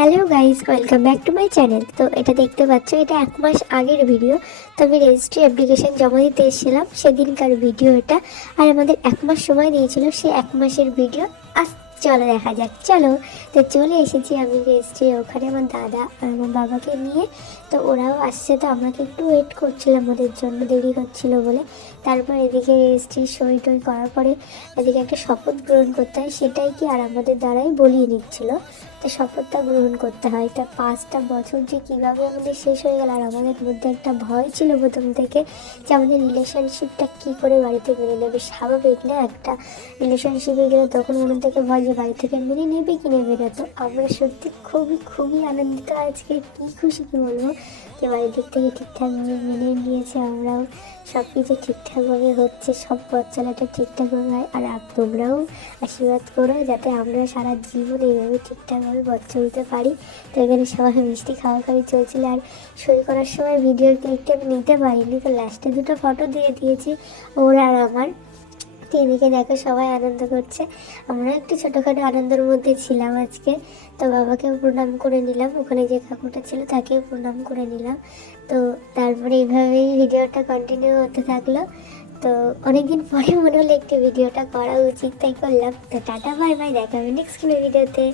Hello guys welcome back to my channel তো এটা দেখতে পাচ্ছ, এটা এক মাস আগের ভিডিও তো আমি রেজিস্ট্রি অ্যাপ্লিকেশন জমা দিতে এসেছিলাম, সেদিনকার ভিডিও এটা। আর আমাদের এক মাস সময় দিয়েছিল, সে এক মাসের ভিডিও আস, চলো দেখা যাক। চলো, তো চলে এসেছি আমি রেজিস্ট্রি ওখানে আমার দাদা আর আমার বাবাকে নিয়ে, তো ওরাও আসছে। তো আমাকে একটু ওয়েট করছিলাম ওদের জন্য, দেরি হচ্ছিল বলে। তারপর এদিকে রেজিস্ট্রি সই টই করার পরে, এদিকে একটা শপথ গ্রহণ করতে হয়, সেটাই কি আর আমাদের দ্বারাই বলিয়ে নিচ্ছিল। তো শপথটা গ্রহণ করতে হয়। তা পাঁচটা বছর যে কীভাবে আমাদের শেষ হয়ে গেল আর আমাদের মধ্যে একটা ভয় ছিল প্রথম থেকে যে আমাদের রিলেশনশিপটা কী করে বাড়িতে মেনে নেবে। স্বাভাবিক না একটা রিলেশনশিপে গেলে তখন মনে থেকে ভয় যে বাড়ি থেকে মেনে নেবে কি নেবে না? তো আমরা সত্যি খুবই খুবই আনন্দিত। আজকে কী খুশি কী বলব? যে বাড়ির দিক থেকে ঠিকঠাকভাবে মেনে নিয়েছে আমরাও। সব কিছু ঠিকঠাকভাবে হচ্ছে, সব পথ চলাটা ঠিকঠাকভাবে হয়। আর তোমরাও আশীর্বাদ করো যাতে আমরা সারা জীবন এইভাবে ঠিকঠাকভাবে পথ চলতে পারি। তো এখানে সবাই মিষ্টি খাওয়া খাওয়াই চলছিল আর সই করার সময় ভিডিওর ক্লিপটা আমি নিতে পারিনি। তো লাস্টে দুটো ফটো দিয়ে দিয়েছি, ওর আর আমার। তো এদিকে দেখো সবাই আনন্দ করছে। আমরা একটু ছোটোখাটো আনন্দের মধ্যে ছিলাম আজকে। তো বাবাকেও প্রণাম করে নিলাম। ওখানে যে কাকুটা ছিল তাকেও প্রণাম করে নিলাম। তো তারপরে এইভাবেই ভিডিওটা কন্টিনিউ হতে থাকল। তো অনেকদিন পরে মনে হলো একটু ভিডিওটা করা উচিত, তাই করলাম। তো টাটা বাই বাই দেখা হবে নেক্সট কোনো ভিডিওতে